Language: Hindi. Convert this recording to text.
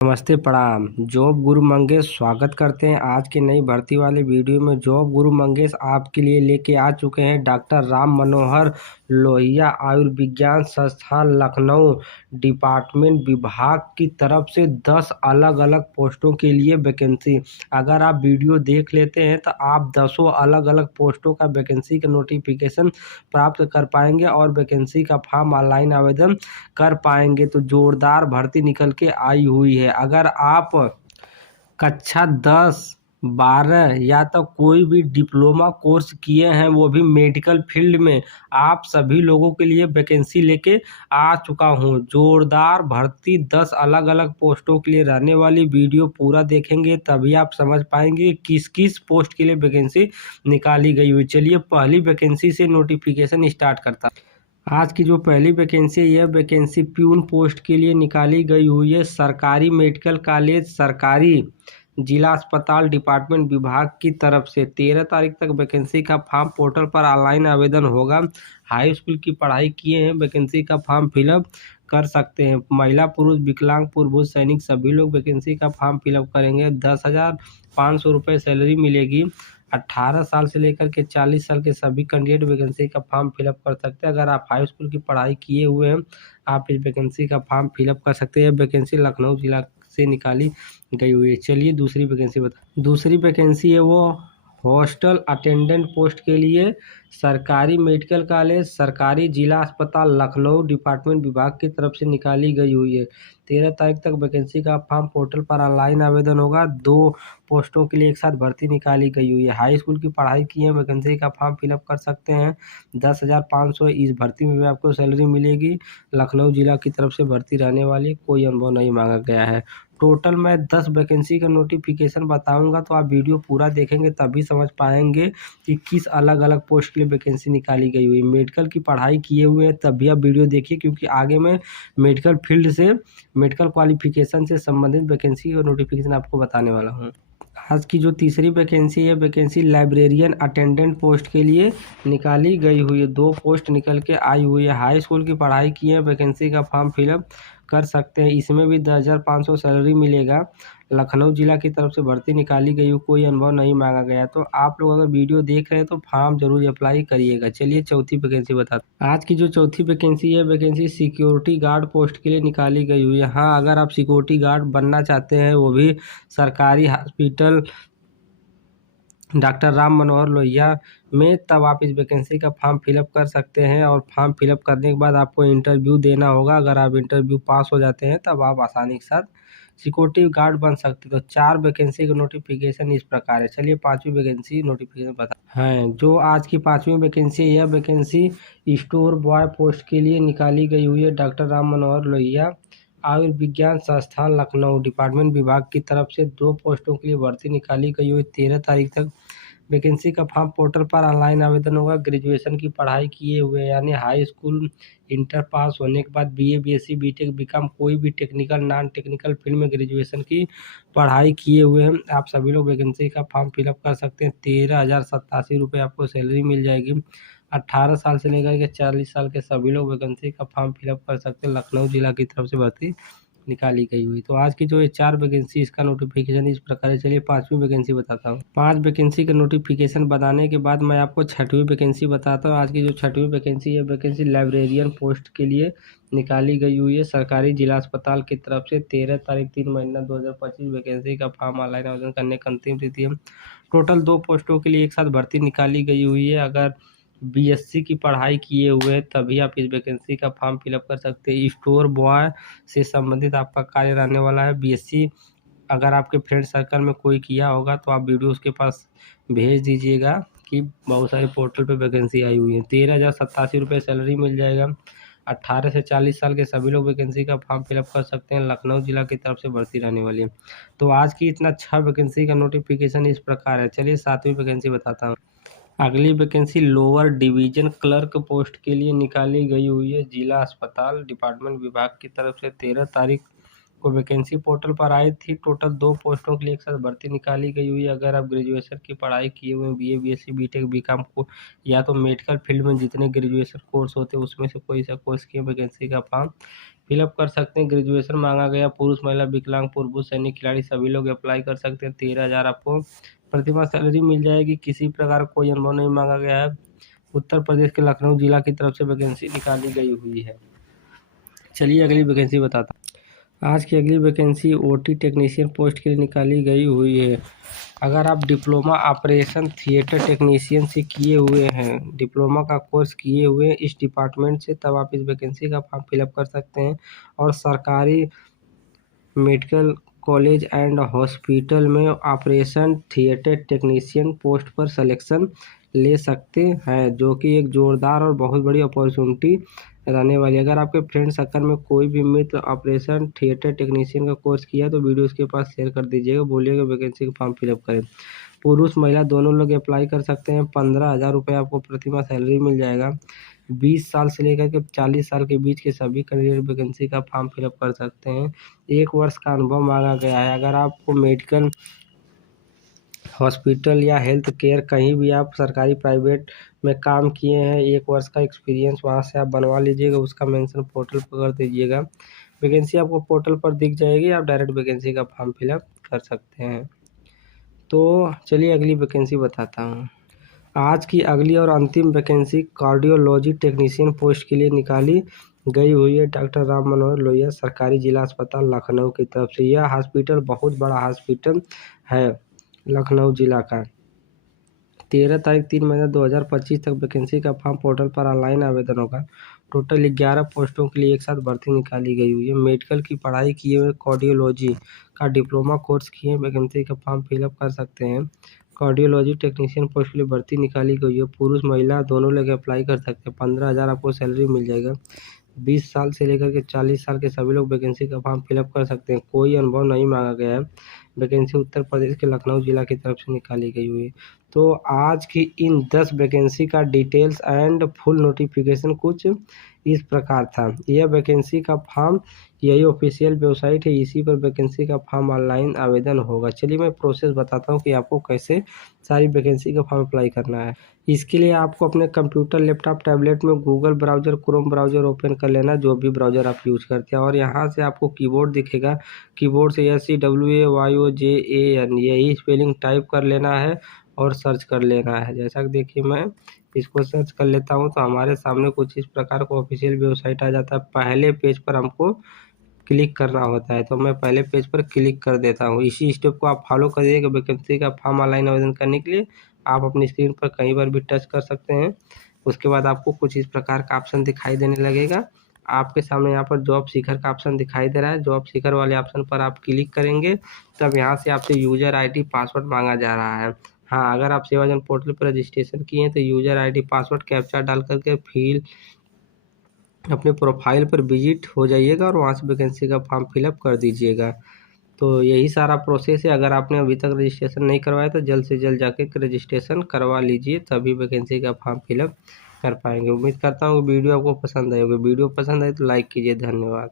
नमस्ते प्रणाम। जॉब गुरु मंगेश स्वागत करते हैं आज के नई भर्ती वाले वीडियो में। जॉब गुरु मंगेश आपके लिए लेके आ चुके हैं डॉक्टर राम मनोहर लोहिया आयुर्विज्ञान संस्थान लखनऊ डिपार्टमेंट विभाग की तरफ से 10 अलग अलग पोस्टों के लिए वैकेंसी। अगर आप वीडियो देख लेते हैं तो आप 10 अलग अलग पोस्टों का वैकेंसी का नोटिफिकेशन प्राप्त कर पाएंगे और वैकेंसी का फॉर्म ऑनलाइन आवेदन कर पाएंगे। तो जोरदार भर्ती निकल के आई हुई है। अगर आप कक्षा 10, 12 या तो कोई भी डिप्लोमा कोर्स किए हैं, वो भी मेडिकल फील्ड में, आप सभी लोगों के लिए वैकेंसी लेके आ चुका हूं। जोरदार भर्ती 10 अलग अलग पोस्टों के लिए रहने वाली। वीडियो पूरा देखेंगे तभी आप समझ पाएंगे किस किस पोस्ट के लिए वैकेंसी निकाली गई हुई। चलिए पहली वैकेंसी से नोटिफिकेशन स्टार्ट करता। आज की जो पहली वैकेंसी है, यह वैकेंसी प्यून पोस्ट के लिए निकाली गई हुई है। सरकारी मेडिकल कॉलेज, सरकारी जिला अस्पताल डिपार्टमेंट विभाग की तरफ से 13 तारीख तक वैकेंसी का फॉर्म पोर्टल पर ऑनलाइन आवेदन होगा। हाई स्कूल की पढ़ाई किए हैं, वैकेंसी का फॉर्म फिलअप कर सकते हैं। महिला, पुरुष, विकलांग, पूर्व सैनिक सभी लोग वैकेंसी का फॉर्म फिलअप करेंगे। 10,500 रुपये सैलरी मिलेगी। 18 साल से लेकर के 40 साल के सभी कैंडिडेट वैकेंसी का फॉर्म फिलअप कर सकते हैं। अगर आप हाई स्कूल की पढ़ाई किए हुए हैं, आप इस वैकेंसी का फॉर्म फिलअप कर सकते हैं। वैकेंसी लखनऊ जिला से निकाली गई हुई है। चलिए दूसरी वैकेंसी दूसरी वैकेंसी है वो हॉस्टल अटेंडेंट पोस्ट के लिए। सरकारी मेडिकल कॉलेज, सरकारी जिला अस्पताल लखनऊ डिपार्टमेंट विभाग की तरफ से निकाली गई हुई है। 13 तारीख तक वैकेंसी का फॉर्म पोर्टल पर ऑनलाइन आवेदन होगा। 2 पोस्टों के लिए एक साथ भर्ती निकाली गई हुई है। हाई स्कूल की पढ़ाई की है, वैकेंसी का फॉर्म फिलअप कर सकते हैं। 10,500 इस भर्ती में भी आपको सैलरी मिलेगी। लखनऊ जिला की तरफ से भर्ती रहने वाली, कोई अनुभव नहीं मांगा गया है। टोटल मैं 10 वैकेंसी का नोटिफिकेशन बताऊंगा, तो आप वीडियो पूरा देखेंगे तभी समझ पाएंगे कि किस अलग अलग पोस्ट के लिए वैकेंसी निकाली गई हुई। मेडिकल की पढ़ाई किए हुए हैं तभी आप वीडियो देखिए, क्योंकि आगे मैं मेडिकल फील्ड से, मेडिकल क्वालिफिकेशन से संबंधित वैकेंसी का नोटिफिकेशन आपको बताने वाला हूँ। आज की जो तीसरी वैकेंसी है, वैकेंसी लाइब्रेरियन अटेंडेंट पोस्ट के लिए निकाली गई हुई है। 2 पोस्ट निकल के आई हुई है। हाई स्कूल की पढ़ाई की है, वैकेंसी का फॉर्म फिलअप कर सकते हैं। इसमें भी 10,500 सैलरी मिलेगा। लखनऊ जिला की तरफ से भर्ती निकाली गई हो, कोई अनुभव नहीं मांगा गया। तो आप लोग अगर वीडियो देख रहे हैं तो फॉर्म जरूर अप्लाई करिएगा। चलिए चौथी वैकेंसी बताते हैं। आज की जो चौथी वैकेंसी है, वैकेंसी सिक्योरिटी गार्ड पोस्ट के लिए निकाली गई हुई है। हाँ, अगर आप सिक्योरिटी गार्ड बनना चाहते हैं, वो भी सरकारी हॉस्पिटल डॉक्टर राम मनोहर लोहिया में, तब आप इस वैकेंसी का फॉर्म फिलअप कर सकते हैं। और फॉर्म फिलअप करने के बाद आपको इंटरव्यू देना होगा। अगर आप इंटरव्यू पास हो जाते हैं तब आप आसानी के साथ सिक्योरिटी गार्ड बन सकते हैं। तो 4 वैकेंसी का नोटिफिकेशन इस प्रकार है। चलिए 5वीं वैकेंसी नोटिफिकेशन बता हैं। जो आज की 5वीं वैकेंसी है, यह वैकेंसी स्टोर बॉय पोस्ट के लिए निकाली गई हुई है। डॉक्टर राम मनोहर लोहिया आयुर्विज्ञान संस्थान लखनऊ डिपार्टमेंट विभाग की तरफ से 2 पोस्टों के लिए भर्ती निकाली गई हुई। 13 तारीख तक वैकेंसी का फॉर्म पोर्टल पर ऑनलाइन आवेदन होगा। ग्रेजुएशन की पढ़ाई किए हुए, यानी हाई स्कूल इंटर पास होने के बाद BA, BSc, BTech, BCom, कोई भी टेक्निकल नॉन टेक्निकल फील्ड में ग्रेजुएशन की पढ़ाई किए हुए हैं, आप सभी लोग वैकेंसी का फॉर्म फिलअप कर सकते हैं। 13,087 रुपये आपको सैलरी मिल जाएगी। 18 साल से लेकर के 40 साल के सभी लोग वैकेंसी का फॉर्म फिलअप कर सकते हैं। लखनऊ जिला की तरफ से भर्ती निकाली गई हुई। तो आज की जो ये 4 वैकेंसी, इसका नोटिफिकेशन इस प्रकार है। चलिए 5वीं वैकेंसी बताता हूँ। 5 वैकेंसी का नोटिफिकेशन बताने के बाद मैं आपको 6वीं वैकेंसी बताता हूँ। आज की जो 6वीं वैकेंसी है, वैकेंसी लाइब्रेरियन पोस्ट के लिए निकाली गई हुई है। सरकारी जिला अस्पताल की तरफ से 13 तारीख 3 महीना 2025 वैकेंसी का फॉर्म ऑनलाइन आवेदन करने का अंतिम तिथि है। टोटल 2 पोस्टों के लिए एक साथ भर्ती निकाली गई हुई है। अगर BSc की पढ़ाई किए हुए हैं तभी आप इस वैकेंसी का फॉर्म फिलअप कर सकते हैं। स्टोर बॉय से संबंधित आपका कार्य रहने वाला है। BSc अगर आपके फ्रेंड सर्कल में कोई किया होगा तो आप वीडियो उसके पास भेज दीजिएगा कि बहुत सारे पोर्टल पे वैकेंसी आई हुई है। 13,087 रुपये सैलरी मिल जाएगा। 18 से 40 साल के सभी लोग वैकेंसी का फॉर्म फिलअप कर सकते हैं। लखनऊ जिला की तरफ से भर्ती रहने वाली है। तो आज की इतना 6 वैकेंसी का नोटिफिकेशन इस प्रकार है। चलिए 7वीं वैकेंसी बताता हूँ। अगली vacancy lower division clerk post के लिए निकाली गई हुई है। जिला अस्पताल डिपार्टमेंट विभाग की तरफ से 13 तारीख को वैकेंसी पोर्टल पर आई थी। टोटल 2 पोस्टों के लिए एक साथ भर्ती निकाली गई हुई है। अगर आप ग्रेजुएशन की पढ़ाई किए हुए हैं, BA, BSc, BTech, BCom को, या तो मेडिकल फील्ड में जितने ग्रेजुएशन कोर्स होते हैं उसमें से कोई सा कोर्स की वैकेंसी का फॉर्म फिलअप कर सकते हैं। ग्रेजुएशन मांगा गया, पुरुष महिला विकलांग पूर्व सैनिक खिलाड़ी सभी लोग अप्लाई कर सकते हैं। 13,000 आपको प्रतिमाह सैलरी मिल जाएगी। किसी प्रकार कोई अनुभव नहीं मांगा गया है। उत्तर प्रदेश के लखनऊ जिला की तरफ से वैकेंसी निकाली गई हुई है। चलिए अगली वैकेंसी बताता हूँ। आज की अगली वैकेंसी ओटी टेक्नीशियन पोस्ट के लिए निकाली गई हुई है। अगर आप डिप्लोमा ऑपरेशन थिएटर टेक्नीशियन से किए हुए हैं, डिप्लोमा का कोर्स किए हुए हैं इस डिपार्टमेंट से, तब आप इस वैकेंसी का फॉर्म फिलअप कर सकते हैं और सरकारी मेडिकल कॉलेज एंड हॉस्पिटल में ऑपरेशन थिएटर टेक्नीशियन पोस्ट पर सिलेक्शन ले सकते हैं, जो कि एक जोरदार और बहुत बड़ी अपॉर्चुनिटी रहने वाली है। अगर आपके फ्रेंड सर्कल में कोई भी मित्र ऑपरेशन थिएटर टेक्नीशियन का कोर्स किया तो वीडियो उसके पास शेयर कर दीजिएगा, बोलिएगा वैकेंसी का फॉर्म फिलअप करें। पुरुष महिला दोनों लोग अप्लाई कर सकते हैं। 15,000 रुपये आपको प्रतिमाह सैलरी मिल जाएगा। 20 साल से लेकर के 40 साल के बीच के सभी कैंडिडेट वैकेंसी का फॉर्म फिलअप कर सकते हैं। 1 वर्ष का अनुभव मांगा गया है। अगर आपको मेडिकल हॉस्पिटल या हेल्थ केयर कहीं भी आप सरकारी प्राइवेट में काम किए हैं, 1 वर्ष का एक्सपीरियंस वहाँ से आप बनवा लीजिएगा, उसका मेंशन पोर्टल पर कर दीजिएगा। वैकेंसी आपको पोर्टल पर दिख जाएगी, आप डायरेक्ट वैकेंसी का फॉर्म फिलअप कर सकते हैं। तो चलिए अगली वैकेंसी बताता हूँ। आज की अगली और अंतिम वैकेंसी कार्डियोलॉजी टेक्नीशियन पोस्ट के लिए निकाली गई हुई है। डॉक्टर राम मनोहर लोहिया सरकारी जिला अस्पताल लखनऊ की तरफ से। यह हॉस्पिटल बहुत बड़ा हॉस्पिटल है लखनऊ जिला का। 13 तारीख 3 महीना 2025 तक वैकेंसी का फॉर्म पोर्टल पर ऑनलाइन आवेदन होगा। टोटल 11 पोस्टों के लिए एक साथ भर्ती निकाली गई हुई है। मेडिकल की पढ़ाई किए हुए कार्डियोलॉजी का डिप्लोमा कोर्स किए वैकेंसी का फॉर्म फिलअप कर सकते हैं। कार्डियोलॉजी टेक्नीशियन पोस्ट के लिए भर्ती निकाली गई है। पुरुष महिला दोनों लोग अप्लाई कर सकते हैं। 15,000 आपको सैलरी मिल जाएगा। 20 साल से लेकर के 40 साल के सभी लोग वैकेंसी का फॉर्म फिलअप कर सकते हैं। कोई अनुभव नहीं मांगा गया है। वैकेंसी उत्तर प्रदेश के लखनऊ जिला की तरफ से निकाली गई हुई है। तो आज की इन 10 वैकेंसी का डिटेल्स एंड फुल नोटिफिकेशन कुछ इस प्रकार था। यह वैकेंसी का फॉर्म, यही ऑफिशियल वेबसाइट है, इसी पर वैकेंसी का फॉर्म ऑनलाइन आवेदन होगा। चलिए मैं प्रोसेस बताता हूँ कि आपको कैसे सारी वैकेंसी का फॉर्म अप्लाई करना है। इसके लिए आपको अपने कंप्यूटर, लैपटॉप, टैबलेट में Google browser, Chrome browser open कर लेना, जो भी ब्राउज़र आप यूज़ करते हैं, और यहाँ से आपको कीबोर्ड दिखेगा। कीबोर्ड से SEWAYOJAN यही स्पेलिंग टाइप कर लेना है और सर्च कर लेना है। जैसा कि देखिए मैं इसको सर्च कर लेता हूँ तो हमारे सामने कुछ इस प्रकार का ऑफिशियल वेबसाइट आ जाता है। पहले पेज पर हमको क्लिक करना होता है, तो मैं पहले पेज पर क्लिक कर देता हूँ। इसी स्टेप को आप फॉलो करिएगा। वैकेंसी का फॉर्म ऑनलाइन आवेदन करने के लिए आप अपनी स्क्रीन पर कई बार भी टच कर सकते हैं। उसके बाद आपको कुछ इस प्रकार का ऑप्शन दिखाई देने लगेगा। आपके सामने यहाँ पर जॉब सीकर का ऑप्शन दिखाई दे रहा है। जॉब सीकर वाले ऑप्शन पर आप क्लिक करेंगे, तब यहाँ से आपसे यूजर ID पासवर्ड मांगा जा रहा है। हाँ, अगर आप सेवाजन पोर्टल पर रजिस्ट्रेशन किए हैं तो यूजर ID पासवर्ड कैप्चा डाल करके फिल अपने प्रोफाइल पर विजिट हो जाइएगा और वहाँ से वैकेंसी का फॉर्म फिलअप कर दीजिएगा। तो यही सारा प्रोसेस है। अगर आपने अभी तक रजिस्ट्रेशन नहीं करवाया तो जल्द से जल्द जाके रजिस्ट्रेशन करवा लीजिए, तभी वैकेंसी का फॉर्म फिलअप कर पाएंगे। उम्मीद करता हूँ वीडियो आपको पसंद आई होगी। वीडियो पसंद आए तो लाइक कीजिए। धन्यवाद।